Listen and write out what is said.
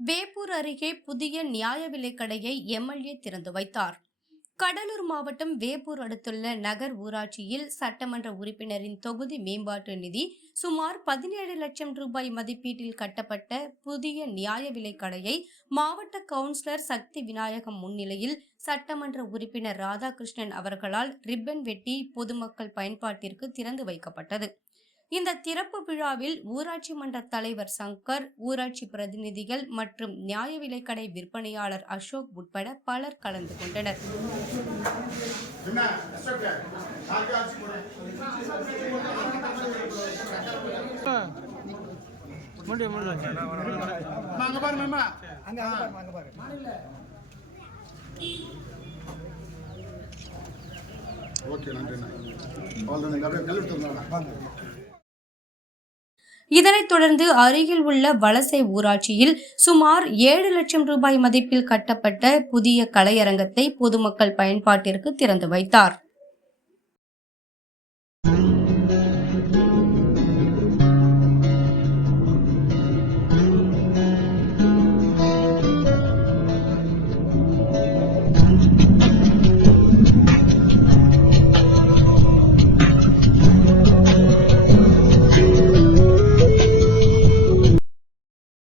வேப்பூர் அருகே புதிய நியாய விலைக் கடையை எம்எல்ஏ திறந்து வைத்தார். கடலூர் மாவட்டம் வேப்பூர் அடுத்துள்ள நகர் ஊராட்சியில் சட்டமன்ற உறுப்பினரின் தொகுதி மேம்பாட்டு நிதி சுமார் 17 லட்சம் ரூபாய் மதிப்பீட்டில் கட்டப்பட்ட புதிய நியாய விலைக் கடையை மாவட்ட கவுன்சிலர் சக்தி விநாயகம் முன்னிலையில் சட்டமன்ற உறுப்பினர் ராதாகிருஷ்ணன் அவர்களால் ரிப்பன் வெட்டி பொதுமக்கள் பயன்பாட்டிற்கு திறந்து வைக்கப்பட்டது. இந்த திறப்பு விழாவில் ஊராட்சி மன்ற தலைவர் சங்கர், ஊராட்சி பிரதிநிதிகள் மற்றும் நியாய விலைக்கடை விற்பனையாளர் அசோக் உட்பட பலர் கலந்து கொண்டனர். இதனைத் தொடர்ந்து அருகில் உள்ள வலசை ஊராட்சியில் சுமார் 7 லட்சம் ரூபாய் மதிப்பில் கட்டப்பட்ட புதிய கலையரங்கத்தை பொதுமக்கள் பயன்பாட்டிற்கு திறந்து வைத்தார்.